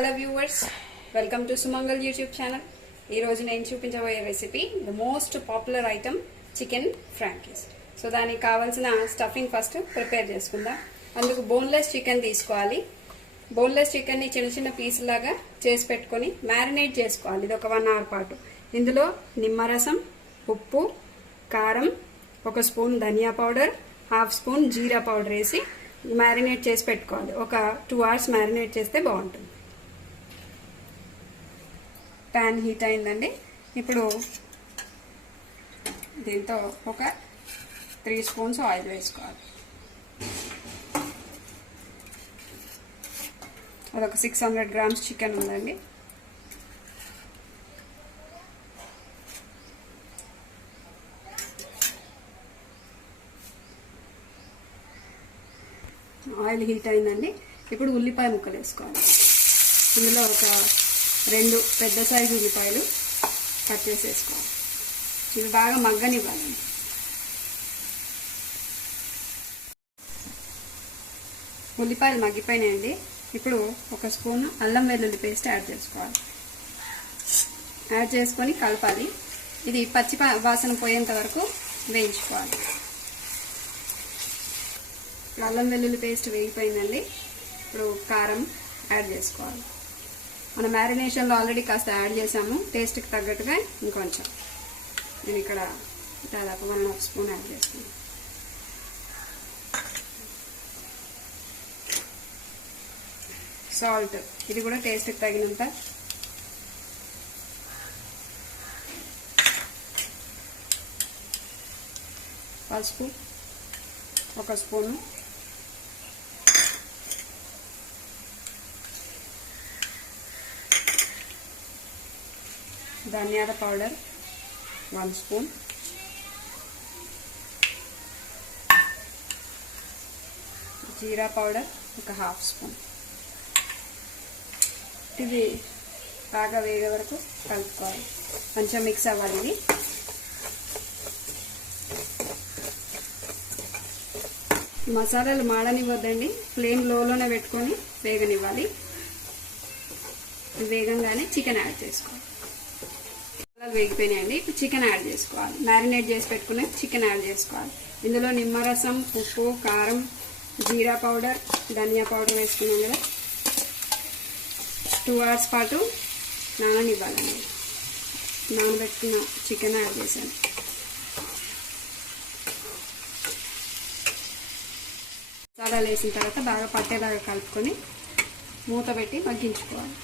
Hello viewers, welcome to Sumangal YouTube channel. ఈరోజు నేను చూపించబోయే recipe the most popular item chicken frankies. So దానికి కావాల్సిన స్టఫింగ్ ఫస్ట్ ప్రిపేర్ చేసుకుందాం. అందుకు బోన్లెస్ చికెన్ తీసుకోవాలి. బోన్లెస్ చికెన్ని చిన్న చిన్న పీస్ లాగా చేసి పెట్టుకొని మ్యారినేట్ చేసుకోవాలి. ఇది ఒక 1 hour పాటు. ఇందులో నిమ్మరసం, ఉప్పు, కారం, 1 స్పూన్ ధనియా పౌడర్, 1/2 స్పూన్ జీరా పౌడర్ వేసి మ్యారినేట్ చేసి పెట్టుకోవాలి. ఒక 2 hours మ్యారినేట్ చేస్తే బాగుంటుంది. ప్యాన్ హీట్ అయిందండి. ఇప్పుడు దీంతో ఒక 3 స్పూన్స్ ఆయిల్ వేసుకోవాలి. అదొక 600 grams చికెన్ ఉందండి. ఆయిల్ హీట్ అయిందండి. ఇప్పుడు ఉల్లిపాయ ముక్కలు వేసుకోవాలి. ఇందులో ఒక 2 పెద్ద సైజు ఉల్లిపాయలు కట్ చేసి వేసుకోవాలి. ఇవి బాగా మగ్గనివ్వాలి. ఉల్లిపాయలు మగ్గిపోయినాయండి. ఇప్పుడు 1 స్పూన్ అల్లం వెల్లుల్లి పేస్ట్ యాడ్ చేసుకోవాలి. యాడ్ చేసుకొని కలపాలి. ఇది పచ్చి వాసన పోయేంత వరకు వేయించుకోవాలి. అల్లం వెల్లుల్లి పేస్ట్ వేగిపోయిందండి. ఇప్పుడు కారం యాడ్ చేసుకోవాలి. మన మ్యారినేషన్లో ఆల్రెడీ కాస్త యాడ్ చేసాము. టేస్ట్కి తగ్గట్టుగా ఇంకొంచెం నేను ఇక్కడ దాదాపు 1.5 స్పూన్ యాడ్ చేసుకున్నాను. సాల్ట్ ఇది కూడా టేస్ట్కి తగినంత. పసుపు 1 స్పూను, ధనియాల పౌడర్ 1 స్పూన్, జీరా పౌడర్ ఒక 1/2 స్పూన్. ఇది బాగా వేగే వరకు కలుపుకోవాలి. కొంచెం మిక్స్ అవ్వాలి. ఇది మసాలాలు మాడనివ్వద్దండి. ఫ్లేమ్ లోలోనే పెట్టుకొని వేగనివ్వాలి. వేగంగానే చికెన్ యాడ్ చేసుకోవాలి. వేగిపోయినాయండి. ఇప్పుడు చికెన్ యాడ్ చేసుకోవాలి. మ్యారినేట్ చేసి పెట్టుకునే చికెన్ యాడ్ చేసుకోవాలి. ఇందులో నిమ్మరసం, ఉప్పు, కారం, జీరా పౌడర్, ధనియా పౌడర్ వేసుకున్నాం కదా. 2 hours పాటు నాననివ్వాలండి. నానబెట్టుకున్న చికెన్ యాడ్ చేశాను. మసాలాలు వేసిన తర్వాత బాగా పట్టేలాగా కలుపుకొని మూత పెట్టి మగ్గించుకోవాలి.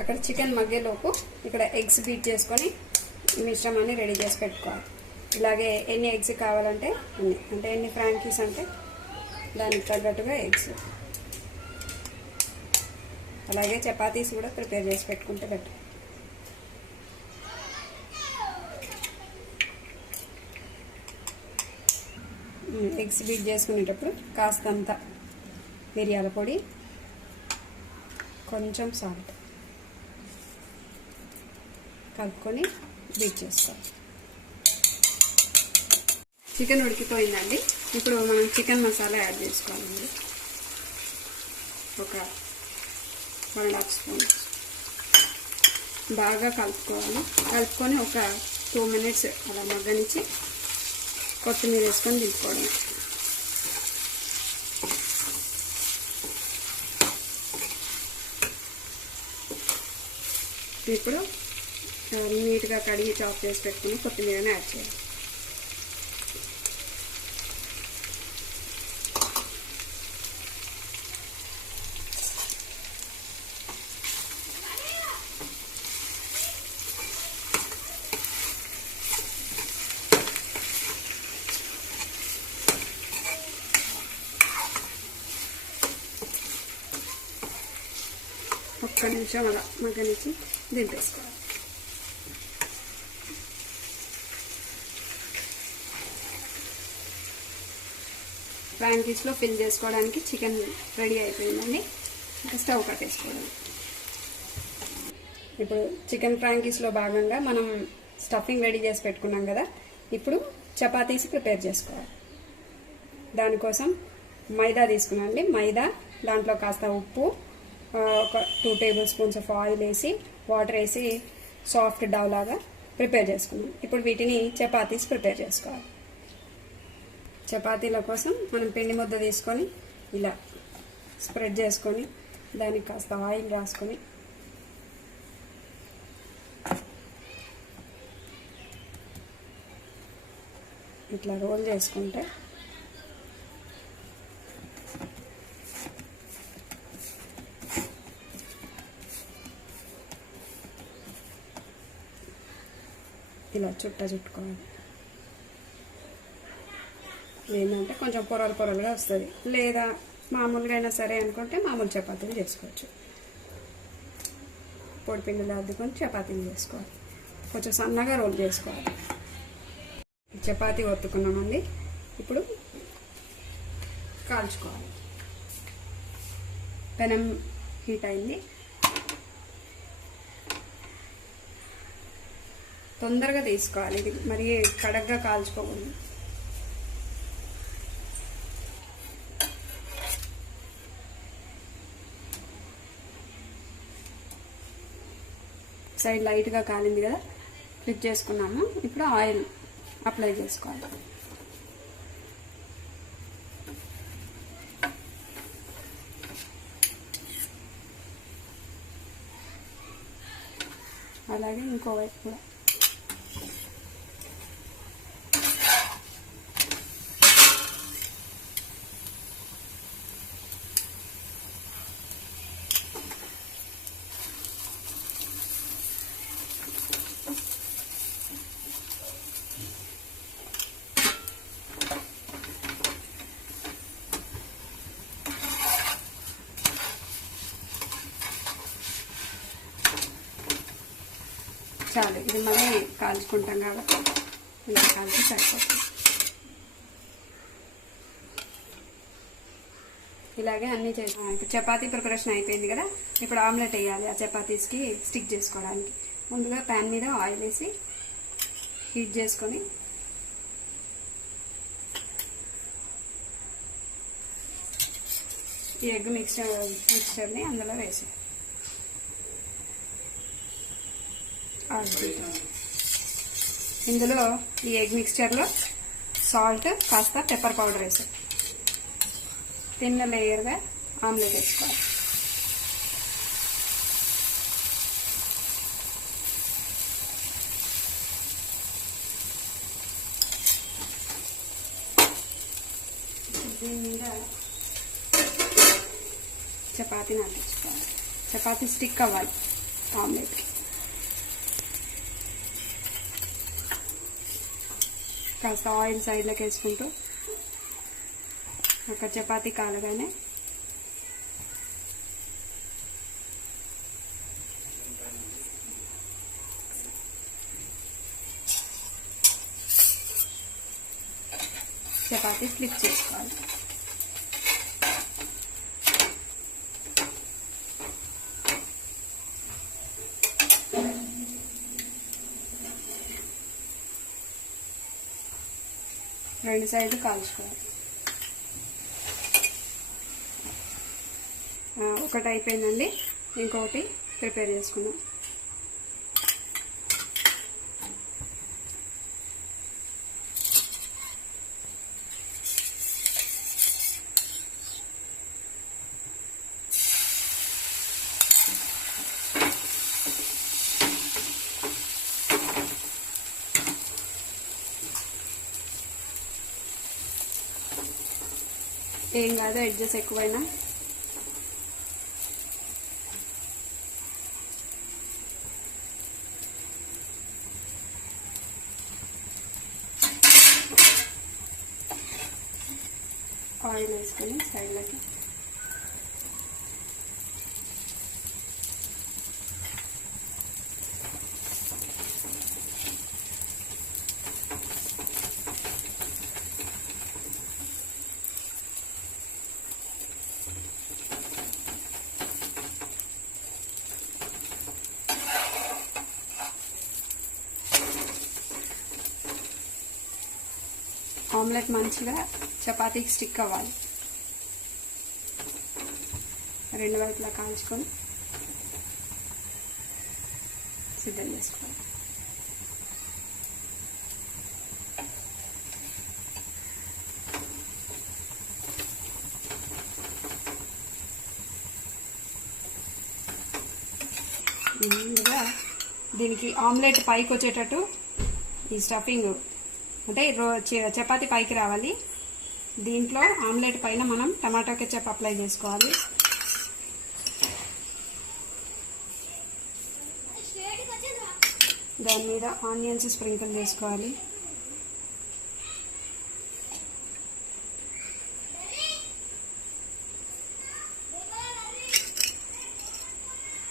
అక్కడ చికెన్ మగ్గేలోపు ఇక్కడ ఎగ్స్ బీట్ చేసుకొని మిశ్రమాన్ని రెడీ చేసి పెట్టుకోవాలి. ఇలాగే ఎన్ని ఎగ్స్ కావాలంటే అన్ని, అంటే ఎన్ని ఫ్రాంకీస్ అంటే దానికి తగ్గట్టుగా ఎగ్స్. అలాగే చపాతీస్ కూడా ప్రిపేర్ చేసి పెట్టుకుంటే బెటర్. ఎగ్స్ బీట్ చేసుకునేటప్పుడు కాస్తంత మిరియాల పొడి, కొంచెం సాల్ట్ కలుపుకొని బీట్ చేసుకోవాలి. చికెన్ ఉడికిపోయిందండి. ఇప్పుడు మనం చికెన్ మసాలా యాడ్ చేసుకోవాలండి. ఒక 1.5 స్పూన్ బాగా కలుపుకోవాలి. కలుపుకొని ఒక 2 minutes అలా మగ్గనిచ్చి కొత్తిమీర వేసుకొని దింపుకోవడం. ఇప్పుడు నీట్గా కడిగి చాప్ చేసి పెట్టుకుని కొత్తిమీరని యాడ్ చేయాలి. ఒక్క నిమిషం అలా మగ్గనిచ్చి దింపేసుకోవాలి. ఫ్రాంకీస్లో ఫిల్ చేసుకోవడానికి చికెన్ రెడీ అయిపోయిందండి. ఇంకా స్టవ్ కట్టేసుకోవడం. ఇప్పుడు చికెన్ ఫ్రాంకీస్లో భాగంగా మనం స్టఫింగ్ రెడీ చేసి పెట్టుకున్నాం కదా. ఇప్పుడు చపాతీస్ ప్రిపేర్ చేసుకోవాలి. దానికోసం మైదా తీసుకున్నానండి. మైదా, దాంట్లో కాస్త ఉప్పు, ఒక 2 టేబుల్ స్పూన్స్ ఆఫ్ ఆయిల్ వేసి వాటర్ వేసి సాఫ్ట్ డవ్ లాగా ప్రిపేర్ చేసుకున్నాం. ఇప్పుడు వీటిని చపాతీస్ ప్రిపేర్ చేసుకోవాలి. చపాతీల కోసం మనం పిండి ముద్ద తీసుకొని ఇలా స్ప్రెడ్ చేసుకొని దానికి కాస్త ఆయిల్ రాసుకొని ఇట్లా రోల్ చేసుకుంటే ఇలా చుట్టుకోవాలి. ఏంటంటే కొంచెం పొరలుగా వస్తుంది. లేదా మామూలుగా అయినా సరే అనుకుంటే మామూలు చపాతీలు చేసుకోవచ్చు. పొడి పిండిలో అద్దుకొని చపాతీలు చేసుకోవాలి. కొంచెం సన్నగా రోల్ చేసుకోవాలి. చపాతీ ఒత్తుకున్నామండి. ఇప్పుడు కాల్చుకోవాలి. పెనం హీట్ అయింది. తొందరగా తీసుకోవాలి. ఇది మరి కడగ్గా కాల్చుకోకూడదు. సైడ్ లైట్గా కాలింది కదా, ఫ్లిప్ చేసుకున్నాము. ఇప్పుడు ఆయిల్ అప్లై చేసుకోవాలి. అలాగే ఇంకోవైపు కూడా. చాలు, ఇది మళ్ళీ కాల్చుకుంటాం కాబట్టి ఇలా కాల్చి సరిపోతుంది. ఇలాగే అన్నీ చేసాం. ఇప్పుడు చపాతీ ప్రిపరేషన్ అయిపోయింది కదా, ఇప్పుడు ఆమ్లెట్ వేయాలి. ఆ చపాతీస్కి స్టిక్ చేసుకోవడానికి ముందుగా ప్యాన్ మీద ఆయిల్ వేసి హీట్ చేసుకొని ఈ ఎగ్ మిక్స్చర్ని అందులో వేసి ఇందులో ఈ ఎగ్ మిక్స్చర్లో సాల్ట్, కాస్త పెప్పర్ పౌడర్ వేసి తిన్న లేయర్గా ఆమ్లెట్ వేసుకోవాలి. దీని మీద చపాతీని అంటించుకోవాలి. చపాతీ స్టిక్ అవ్వాలి ఆమ్లెట్కి. కాస్త ఆయిల్ సైడ్లోకి వేసుకుంటూ ఒక చపాతీ కాలగానే చపాతీ ఫ్లిప్ చేసుకోవాలి. రెండు సైడ్లు కాల్చుకోవాలి. ఒకటి అయిపోయిందండి, ఇంకొకటి ప్రిపేర్ చేసుకుందాం. ఏం కాదు, ఎడ్జెస్ ఎక్కువైనా ఆయిల్ వేసుకొని సైడ్లకి ఆమ్లెట్ మంచిగా చపాతీకి స్టిక్ అవ్వాలి. రెండు వైపులా కాల్చుకొని సిద్ధం చేసుకోవాలి. ముందుగా దీనికి ఆమ్లెట్ పైకి వచ్చేటట్టు ఈ స్టఫింగ్ అంటే చపాతీ పైకి రావాలి. దీంట్లో ఆమ్లెట్ పైన మనం టమాటో కెచప్ అప్లై చేసుకోవాలి. దాని మీద ఆనియన్స్ స్ప్రింకిల్ చేసుకోవాలి.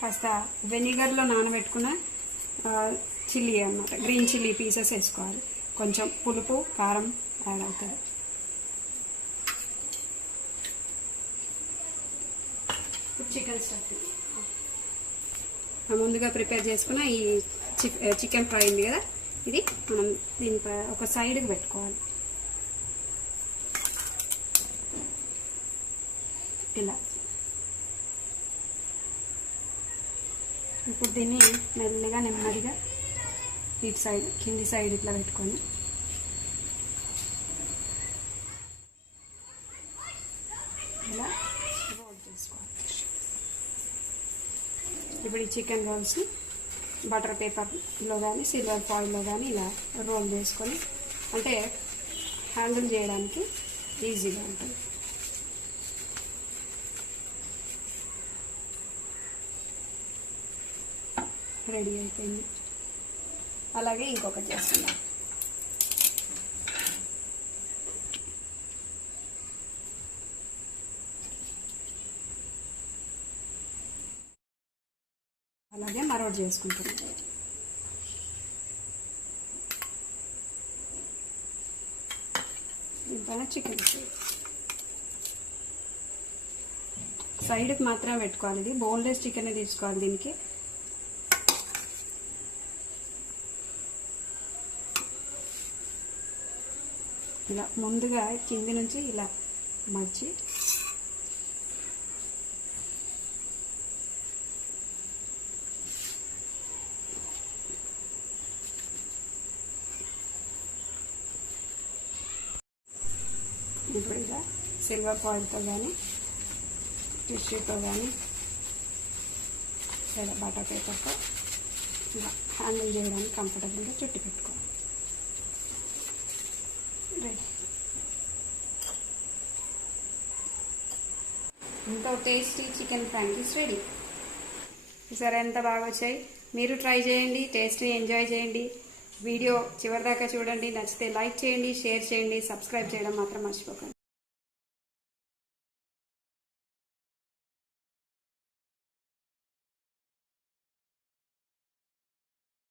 కాస్త వెనిగర్లో నానబెట్టుకున్న చిల్లీ అన్నమాట, గ్రీన్ చిల్లీ పీసెస్ వేసుకోవాలి. కొంచెం పులుపు కారం యాడ్ అవుతుంది. చికెన్ స్టఫింగ్ ముందుగా ప్రిపేర్ చేసుకున్న ఈ చికెన్ ఫ్రై ఉంది కదా, ఇది మనం దీనిపై ఒక సైడ్కి పెట్టుకోవాలి. ఇలా ఇప్పుడు దీన్ని మెల్లిగా నెమ్మదిగా ఇటు సైడ్ కింది సైడ్ ఇట్లా పెట్టుకొని ఇలా రోల్ చేసుకోవాలి. ఇప్పుడు ఈ చికెన్ రోల్స్ బటర్ పేపర్లో కానీ సిల్వర్ ఫాయిల్లో కానీ ఇలా రోల్ చేసుకొని అంటే హ్యాండిల్ చేయడానికి ఈజీగా ఉంటుంది. రెడీ అయిపోయింది. అలాగే ఇంకొకటి చేస్తున్నాం. అలాగే మరోటి చేసుకుంటున్నాం. దీంట్లో చికెన్ సైడ్కి మాత్రమే పెట్టుకోవాలి. ఇది బోన్లెస్ చికెన్ తీసుకోవాలి. దీనికి ఇలా ముందుగా కింది నుంచి ఇలా మర్చి ఇప్పుడు ఇలా సిల్వర్ ఫాయిల్తో కానీ టిష్యూతో కానీ లేదా బటర్ పేపర్తో ఇలా హ్యాండిల్ చేయడానికి కంఫర్టబుల్గా చుట్టి పెట్టుకోవాలి. రెడీ. ఎంతో టేస్టీ చికెన్ ఫ్రాంకీస్ రెడీ. సరే, ఎంత బాగా వచ్చాయి. మీరు ట్రై చేయండి, టేస్ట్ని ఎంజాయ్ చేయండి. వీడియో చివరిదాకా చూడండి. నచ్చితే లైక్ చేయండి, షేర్ చేయండి, సబ్స్క్రైబ్ చేయడం మాత్రం మర్చిపోకండి.